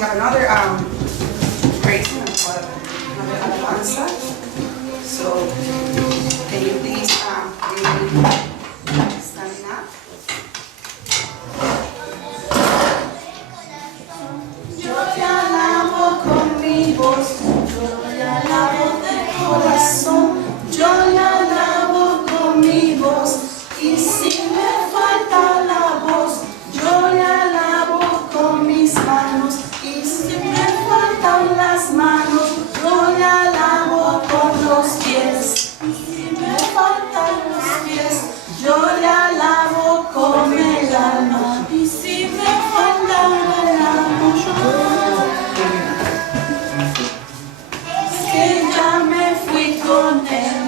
have another praise and another alabanza. So can you please remain standing up? Yo te alabo con mi voz, yo te alabo de corazón, yo le alabo con mi voz, y si me falta la voz, yo le alabo con mis manos, y si me faltan las manos, yo le alabo con los pies, y si me faltan los pies, yo le alabo con el alma, y si me faltan el alma, es que ya me fui con él,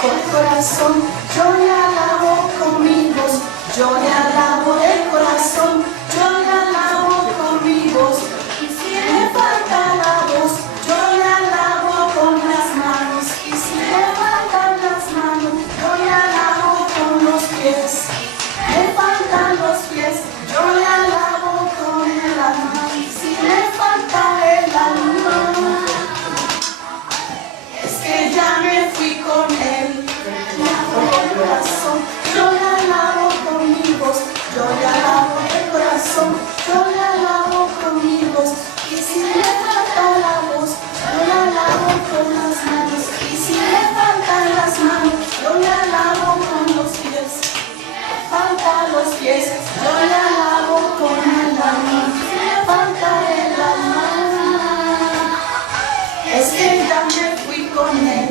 con corazón, yo le alabo con mi voz, yo le alabo de corazón, yo le alabo con mi voz, y si me falta la voz, yo le alabo con las manos, y si me faltan las manos, yo le alabo con los pies, me faltan los pies, yo le alabo con el alma, y si me falta el alma, es que ya me fui con él, le alabo de corazón, yo le alabo con mi voz, yo le alabo de corazón, yo le alabo con mi voz, y si me falta la voz, yo le alabo con las manos, y si me faltan las manos, yo le alabo con los pies, me faltan los pies, yo le alabo con el alma, si me falta el alma, es que ya me fui con él,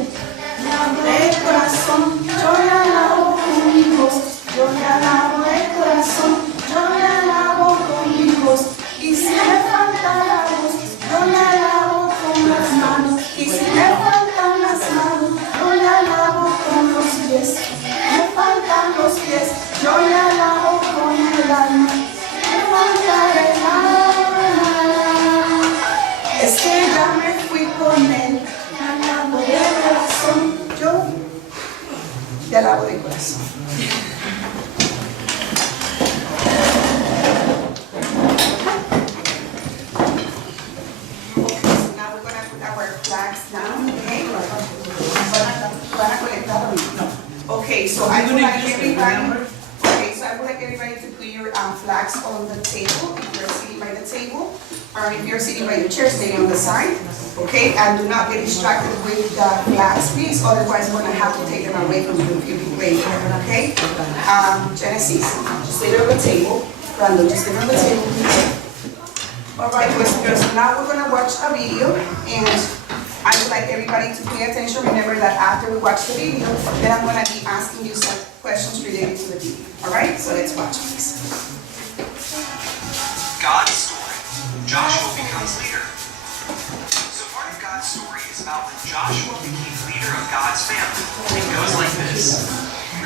le alabo de corazón, yo le alabo con mi voz, yo le alabo de corazón, yo le alabo con mi voz, y si me falta la voz, yo le alabo con las manos, y si me faltan las manos, yo le alabo con los pies, me faltan los pies, yo le alabo con el alma, me falta el alma, es que ya me fui con él, le alabo de corazón, yo le alabo de corazón. Okay, so I would like everybody. Okay, so I would like everybody to put your flags on the table if you're sitting by the table, or if you're sitting by your chair, stay on the side. Okay, and do not get distracted with the flags, please. Otherwise, we're gonna have to take them away from you if you keep waiting. Okay. Genesis, just stay on the table. Brandon, just stay on the table, please. All right, listeners. Now we're gonna watch a video and. I would like everybody to pay attention. Remember that after we watch the video, then I'm going to be asking you some questions related to the video. All right? So let's watch, please. God's story. Joshua becomes leader. So part of God's story is about when Joshua became leader of God's family. It goes like this.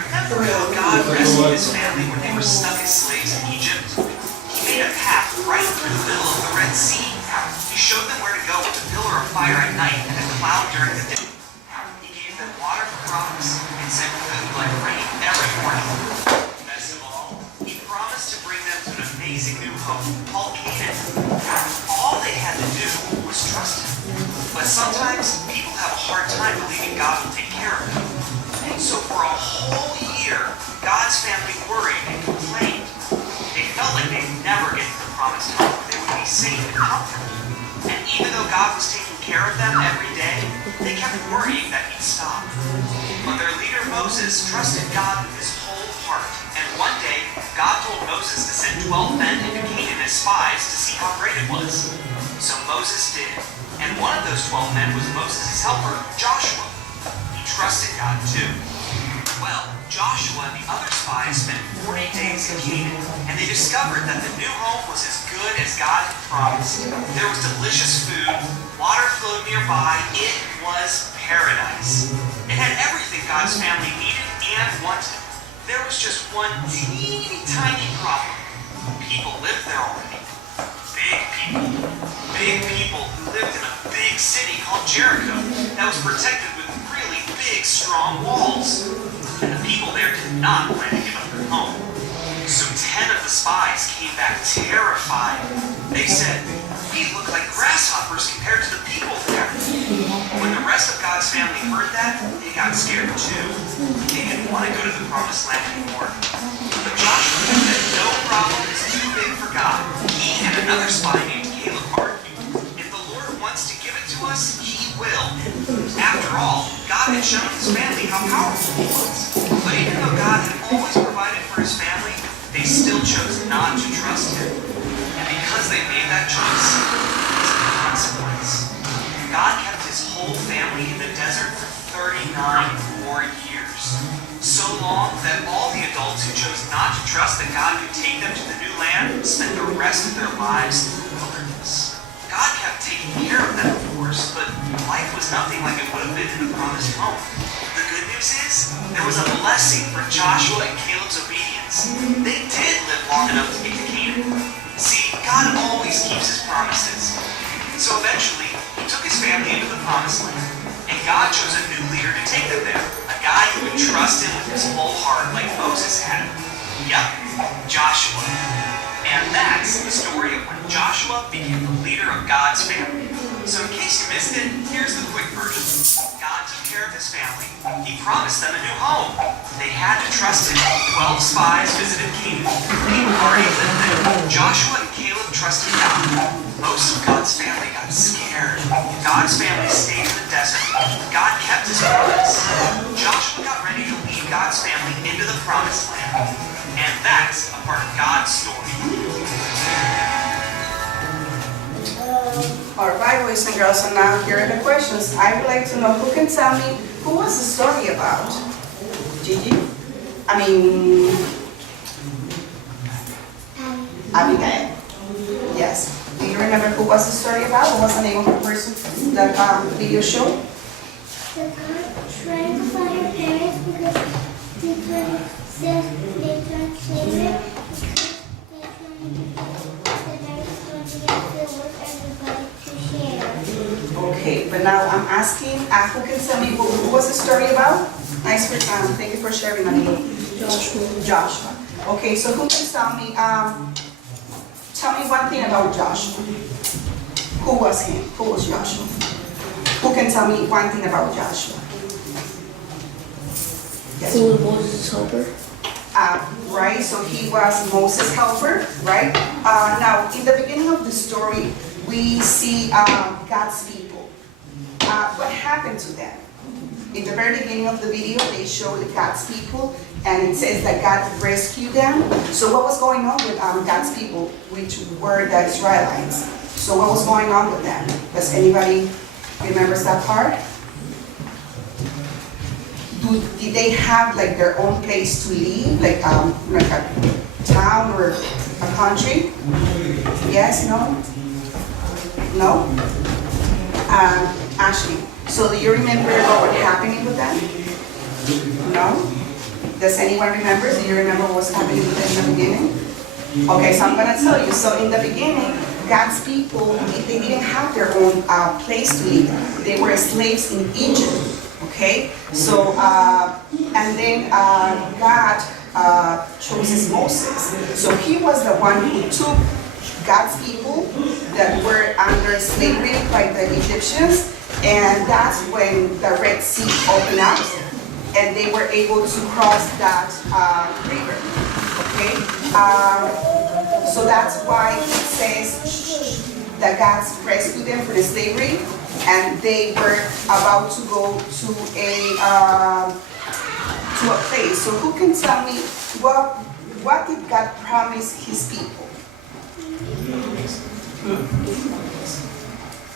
Remember how God rescued his family when they were stuck as slaves in Egypt? He made a path right through the middle of the Red Sea. He showed them where to go with a pillar of fire at night and a cloud during the day. He gave them water from rocks and sent food like rain every morning. Best of all, he promised to bring them to an amazing new home called Canaan. All they had to do was trust him. But sometimes people have a hard time believing God will take care of them. So for a whole year, God's family worried and complained. They felt like they'd never get to the promised home where they would be safe and comfortable. And even though God was taking care of them every day, they kept worrying that he'd stop. But their leader Moses trusted God with his whole heart. And one day, God told Moses to send 12 men into Canaan as spies to see how great it was. So Moses did. And one of those 12 men was Moses' helper, Joshua. He trusted God too. Well, Joshua and the other spies spent 40 days in Canaan, and they discovered that the new home was as good as God had promised. There was delicious food, water flowed nearby, it was paradise. It had everything God's family needed and wanted. There was just one teeny tiny problem. People lived there already. Big people. Big people who lived in a big city called Jericho that was protected with really big, strong walls. And the people there did not plan to give up their home. So 10 of the spies came back terrified. They said, "We we look like grasshoppers compared to the people there. When the rest of God's family heard that, they got scared too. They didn't want to go to the promised land anymore. But Joshua knew that no problem is too big for God. He and another spy named Caleb argued. If the Lord wants to give it to us, He will. After all, God had shown his family how powerful He was. But even though God had always provided for his family, they still chose not to trust Him. And because they made that choice, there was a consequence. God kept his whole family in the desert for 39 more years. So long that all the adults who chose not to trust that God could take them to the new land spent the rest of their lives in the wilderness. God kept taking care of them, of course, but life was nothing like it would have been in the promised home. The good news is, there was a blessing for Joshua and Caleb's obedience. They did live long enough to get to Canaan. See, God always keeps his promises. So eventually, he took his family into the promised land, and God chose a new leader to take them there, a guy who would trust him with his whole heart like Moses had. Yep, Joshua. And that's the story of when Joshua became the leader of God's family. So in case you missed it, here's the quick version. God took care of his family. He promised them a new home. They had to trust him. 12 spies visited Canaan. They already lived there. Joshua and Caleb trusted God. Most of God's family got scared. God's family stayed in the desert. God kept his promise. Joshua got ready to lead God's family into the promised land. And that's a part of God's story. All right, boys and girls, so now here are the questions. I would like to know who can tell me who was the story about? Gigi? Abigail. Yes. Do you remember who was the story about? What was the name of the person that the video showed? The girl trying to find her parents because they turned slavery Okay, but now I'm asking who can tell me who was the story about? Nice for thank you for sharing, Annie. Joshua. Okay, so who can tell me one thing about Joshua? Who was him? Who was Joshua? Who can tell me one thing about Joshua? Yes. Who was Moses' helper? Right, so he was Moses' helper, right? Now, in the beginning of the story, we see God's people. What happened to them? In the very beginning of the video, they showed God's people, and it says that God rescued them. So what was going on with God's people, which were the Israelites? So what was going on with them? Does anybody remember that part? Did they have like their own place to live, like a town or a country? Yes, no? No? Ashley, so do you remember what was happening with them? No? Does anyone remember? Do you remember what was happening with them in the beginning? Okay, so I'm going to tell you. So in the beginning, God's people, they didn't have their own place to live. They were slaves in Egypt. Okay, so and then God chooses Moses. So he was the one who took God's people that were under slavery by the Egyptians, and that's when the Red Sea opened up, and they were able to cross that river. Okay, so that's why it says that God rescued them from the slavery. And they were about to go to a place. So who can tell me what did God promise his people?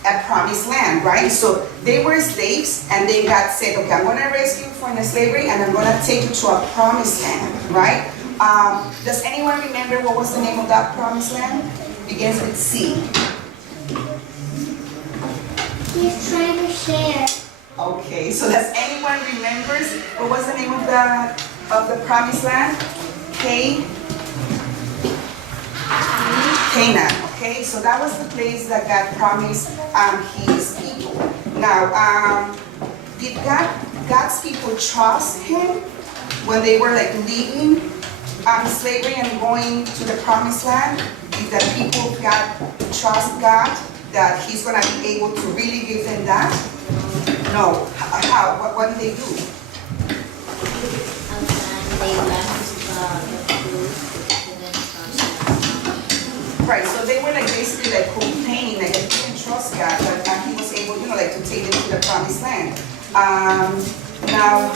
A promised land, right? So they were slaves, and then God said, okay, I'm going to rescue you from the slavery, and I'm going to take you to a promised land, right? Does anyone remember what was the name of that promised land? Begins with C. He's trying to share. Okay, so does anyone remember what was the name of the promised land? Canaan. Okay, so that was the place that God promised his people. Now, did God's people trust him when they were like leaving slavery and going to the promised land? Did the people trust God that he's going to be able to really give them that? No. How? What did they do? They left the food and then Right, so they were like basically like complaining, like they didn't trust God, but he was able, like to take them to the promised land. Now,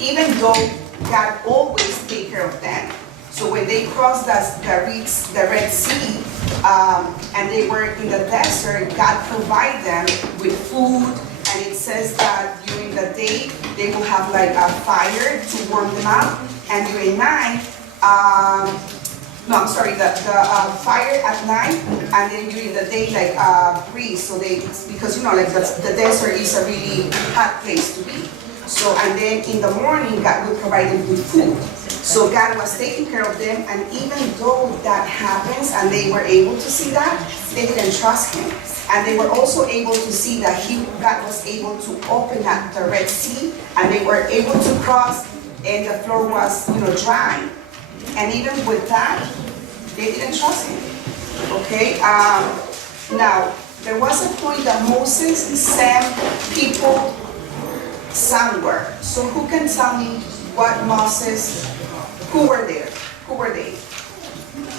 even though God always take care of them, so when they crossed the Red Sea, and they were in the desert, God provided them with food, and it says that during the day they will have like a fire to warm them up, and during night, the fire at night, and then during the day like breeze. So because like the desert is a really hot place to be. So and then in the morning God will provide them with food. So God was taking care of them, and even though that happens and they were able to see that, they didn't trust Him. And they were also able to see that God was able to open up the Red Sea, and they were able to cross, and the floor was dry. And even with that, they didn't trust Him. Okay. Now there was a point that Moses sent people somewhere. So who can tell me what Moses? Who were there? Who were they?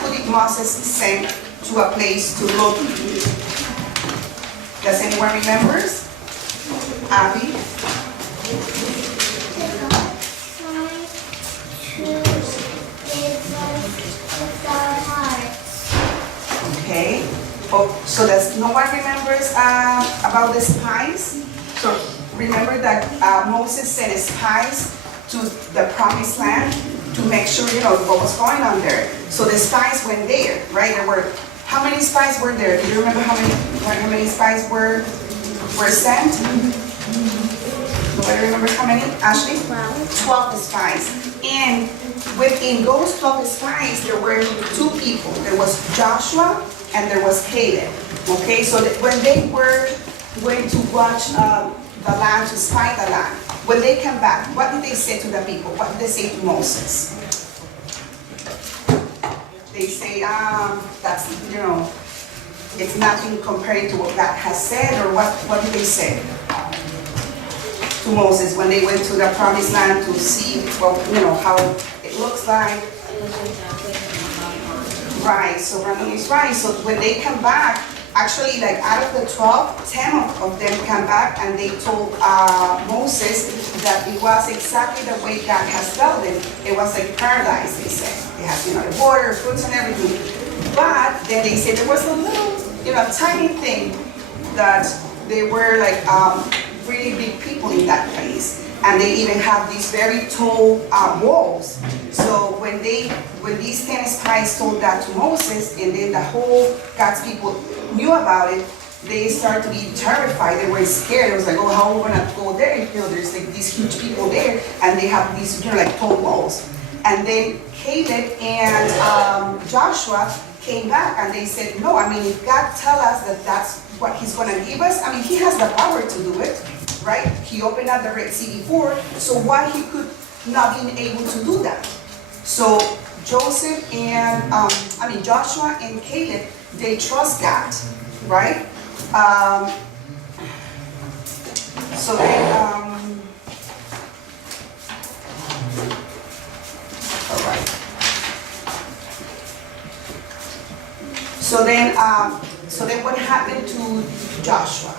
Who did Moses send to a place to look? Does anyone remember? Abby? Okay. Oh, so does no one remembers about the spies? So remember that Moses sent spies to the promised land to make sure what was going on there. So the spies went there, right? How many spies were there? Do you remember how many spies were sent? Nobody remembers how many? Ashley? 12 spies. And within those 12 spies, there were two people. There was Joshua and there was Caleb. Okay, so when they were going to watch the land, to spy the land, when they come back, what did they say to the people? What did they say to Moses? They say, that's, it's nothing compared to what God has said, or what did they say to Moses when they went to the promised land to see, how it looks like? Right, so Brandon is right. So when they come back, actually, like out of the 12, 10 of them come back, and they told Moses that it was exactly the way God has told them. It was like paradise, they said. It has, the water, fruits, and everything. But then they said there was a little, tiny thing that they were like really big people in that place. And they even have these very tall walls. So when these 10 spies told that to Moses, and then the whole God's people knew about it, they started to be terrified. They were scared. It was like, how are we going to go there? There's like these huge people there, and they have these like tall walls. And then Caleb and Joshua came back, and they said, no, if God tells us that that's what He's going to give us, He has the power to do it, right? He opened up the Red Sea before, so why He could not be able to do that? So Joshua and Caleb, they trust God, right? So then, all right. So then what happened to Joshua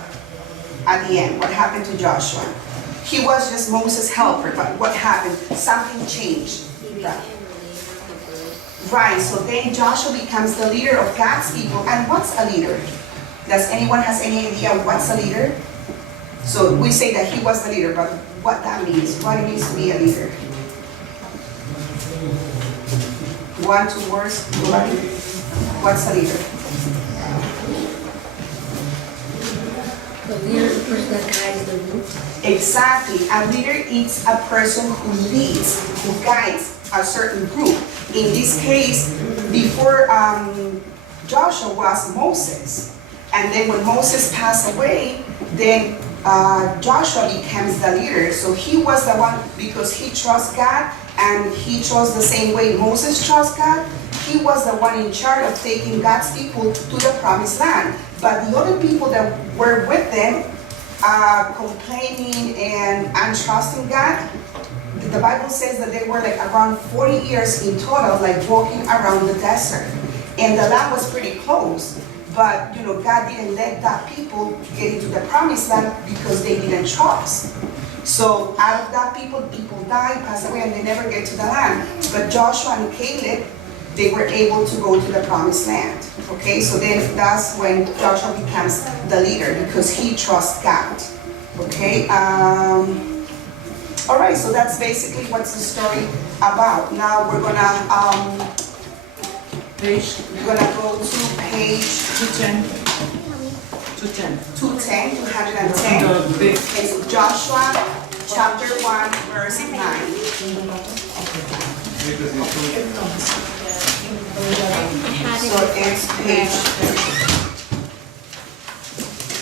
at the end? What happened to Joshua? He was just Moses' helper, but what happened? Something changed. Right, so then Joshua becomes the leader of God's people. And what's a leader? Does anyone has any idea what's a leader? So we say that he was the leader, but what that means, what it means to be a leader. 1, 2 words, nobody? What's a leader? The leader is the person that guides the group. Exactly. A leader is a person who leads, who guides a certain group. In this case, before Joshua was Moses. And then when Moses passed away, then Joshua becomes the leader. So he was the one, because he trusts God, and he trusts the same way Moses trusts God. he was the one in charge of taking God's people to the promised land. But the other people that were with them, complaining and untrusting God, the Bible says that they were like around 40 years in total, like walking around the desert. And the land was pretty close. But, God didn't let that people get into the promised land because they didn't trust. So out of that people died, passed away, and they never get to the land. But Joshua and Caleb, they were able to go to the promised land. Okay, so then that's when Joshua becomes the leader because he trusts God. Okay, all right, so that's basically what's the story about. Now we're gonna go to page 210. Okay, so Joshua chapter 1 verse 9. So it's page